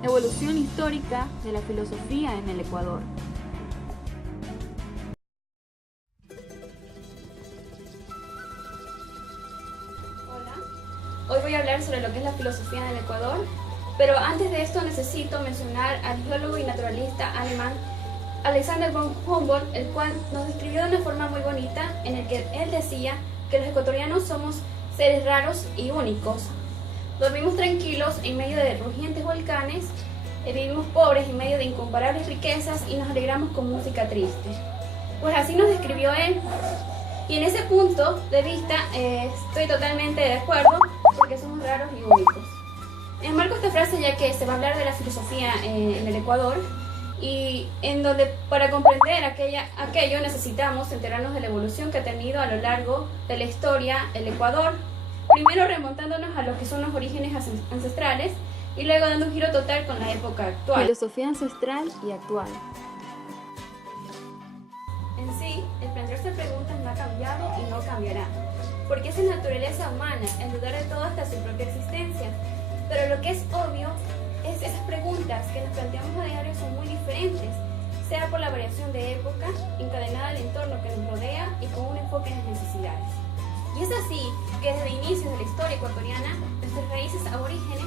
Evolución histórica de la filosofía en el Ecuador. Hola, hoy voy a hablar sobre lo que es la filosofía en el Ecuador, pero antes de esto necesito mencionar al geólogo y naturalista alemán Alexander von Humboldt, el cual nos describió de una forma muy bonita en el que él decía que los ecuatorianos somos seres raros y únicos. Dormimos tranquilos en medio de rugientes volcanes, vivimos pobres en medio de incomparables riquezas y nos alegramos con música triste. Pues así nos describió él. Y en ese punto de vista estoy totalmente de acuerdo porque somos raros y únicos. Enmarco esta frase ya que se va a hablar de la filosofía en el Ecuador y en donde para comprender aquello necesitamos enterarnos de la evolución que ha tenido a lo largo de la historia el Ecuador, primero remontándonos a lo que son los orígenes ancestrales y luego dando un giro total con la época actual. Filosofía ancestral y actual. En sí, el plantearse preguntas no ha cambiado y no cambiará, porque esa es naturaleza humana, el dudar de todo hasta su propia existencia. Pero lo que es obvio es esas preguntas que nos planteamos a diario son muy diferentes, sea por la variación de época, encadenada al entorno que nos rodea y con un enfoque en las necesidades. Y es así que desde inicios de la historia ecuatoriana, nuestras raíces aborígenes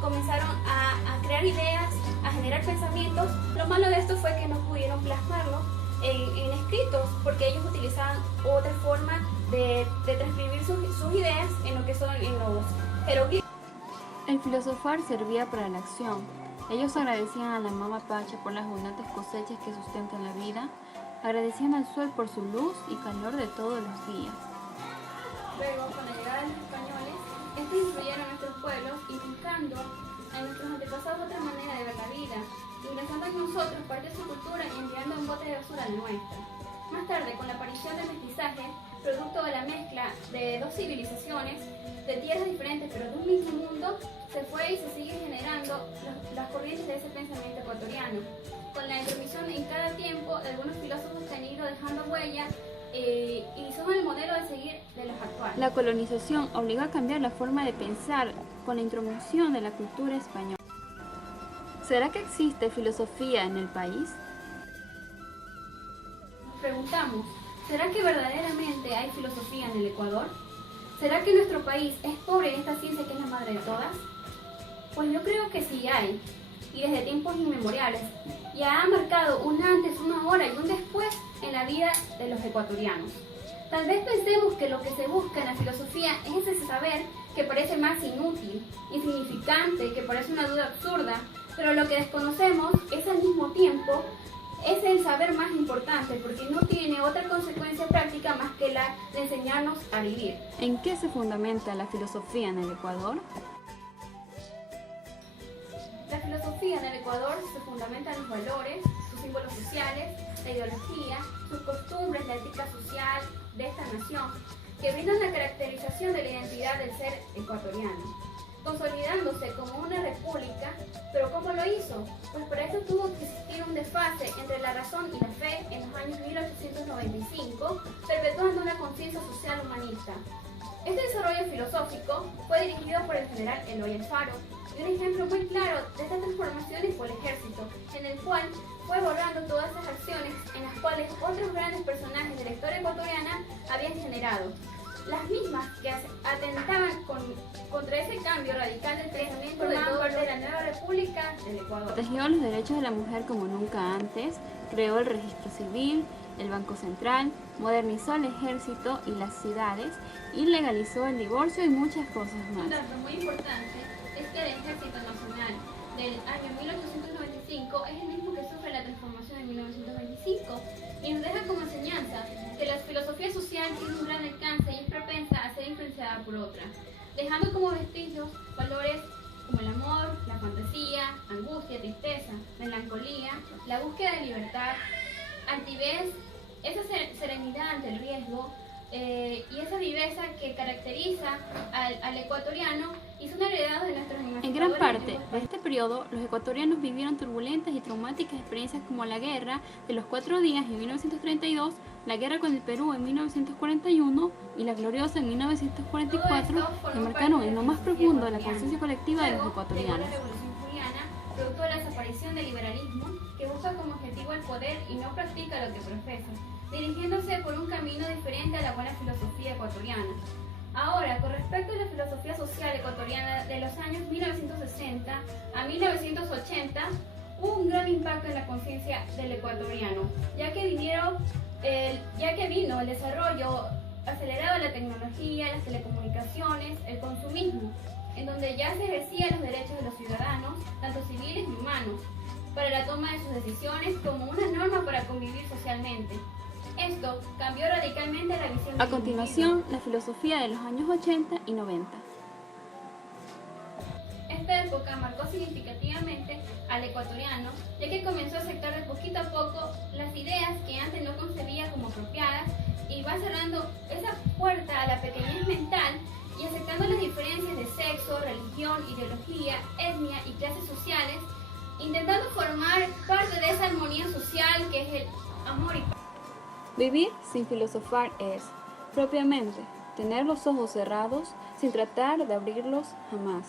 comenzaron a crear ideas, a generar pensamientos. Lo malo de esto fue que no pudieron plasmarlo en escritos, porque ellos utilizaban otra forma de transcribir sus ideas en lo que son en los jeroglíficos. El filosofar servía para la acción. Ellos agradecían a la Mama Pacha por las abundantes cosechas que sustentan la vida, agradecían al sol por su luz y calor de todos los días. Luego, con la llegada de los españoles, estos influyeron a nuestros pueblos, inculcando a nuestros antepasados otra manera de ver la vida, ingresando en nosotros parte de su cultura y enviando un bote de basura a la nuestra. Más tarde, con la aparición del mestizaje, producto de la mezcla de dos civilizaciones, de tierras diferentes pero de un mismo mundo, se fue y se sigue generando las corrientes de ese pensamiento ecuatoriano. Con la intromisión en cada tiempo de algunos filósofos que han ido dejando huella y son el modelo de seguir de los actuales. La colonización obligó a cambiar la forma de pensar con la intromisión de la cultura española. ¿Será que existe filosofía en el país? Nos preguntamos, ¿será que verdaderamente hay filosofía en el Ecuador? ¿Será que nuestro país es pobre en esta ciencia que es la madre de todas? Pues yo creo que sí hay, y desde tiempos inmemoriales, ya ha marcado un antes, una ahora y un después en la vida de los ecuatorianos. Tal vez pensemos que lo que se busca en la filosofía es ese saber que parece más inútil, insignificante, que parece una duda absurda, pero lo que desconocemos es al mismo tiempo es el saber más importante, porque no tiene otra consecuencia práctica más que la de enseñarnos a vivir. ¿En qué se fundamenta la filosofía en el Ecuador? La filosofía en el Ecuador se fundamenta en los valores, sus símbolos sociales, la ideología, sus costumbres, la ética social de esta nación, que brindan la caracterización de la identidad del ser ecuatoriano, consolidándose como una república. ¿Pero cómo lo hizo? Pues para eso tuvo que existir un desfase entre la razón y la fe en los años 1895, perpetuando una conciencia social humanista. Este desarrollo filosófico fue dirigido por el general Eloy Alfaro, y un ejemplo muy claro de estas transformaciones fue el ejército, en el cual fue borrando todas esas acciones en las cuales otros grandes personajes de la historia ecuatoriana habían generado. Las mismas que atentaban contra ese cambio radical del pensamiento de toda la nueva República del Ecuador. Protegió los derechos de la mujer como nunca antes, creó el registro civil, el Banco Central, modernizó el ejército y las ciudades y legalizó el divorcio y muchas cosas más. Un dato muy importante es que el Ejército Nacional del año 1895 es el mismo que sufre la transformación en 1925 y nos deja como enseñanza que la filosofía social tiene un gran alcance y es propensa a ser influenciada por otra, dejando como vestigios valores como el amor, la fantasía, angustia, tristeza, melancolía, la búsqueda de libertad, altivez, esa serenidad ante el riesgo y esa viveza que caracteriza al ecuatoriano y son heredados de nuestros En emancipadores. gran parte de este periodo, los ecuatorianos vivieron turbulentas y traumáticas experiencias como la Guerra de los 4 días en 1932, la guerra con el Perú en 1941 y la Gloriosa en 1944, que marcaron en lo más profundo la conciencia colectiva de los ecuatorianos. La Revolución Juliana desaparición del liberalismo, que busca como objetivo el poder y no practica lo que profesa, dirigiéndose por un camino diferente a la buena filosofía ecuatoriana. Ahora, con respecto a la filosofía social ecuatoriana de los años 1960 a 1980, hubo un gran impacto en la conciencia del ecuatoriano, ya que vino el desarrollo acelerado de la tecnología, las telecomunicaciones, el consumismo, en donde ya se ejercían los derechos de los ciudadanos, tanto civiles y humanos, para la toma de sus decisiones como una norma para convivir socialmente. Esto cambió radicalmente la visión A continuación, la filosofía de los años 80 y 90. Esta época marcó significativamente al ecuatoriano, ya que comenzó a aceptar de poquito a poco las ideas que antes no concebía como apropiadas y va cerrando esa puerta a la pequeñez mental y aceptando las diferencias de sexo, religión, ideología, etnia y clases sociales, intentando formar parte de esa armonía social que es el amor y paz. Vivir sin filosofar es, propiamente, tener los ojos cerrados sin tratar de abrirlos jamás.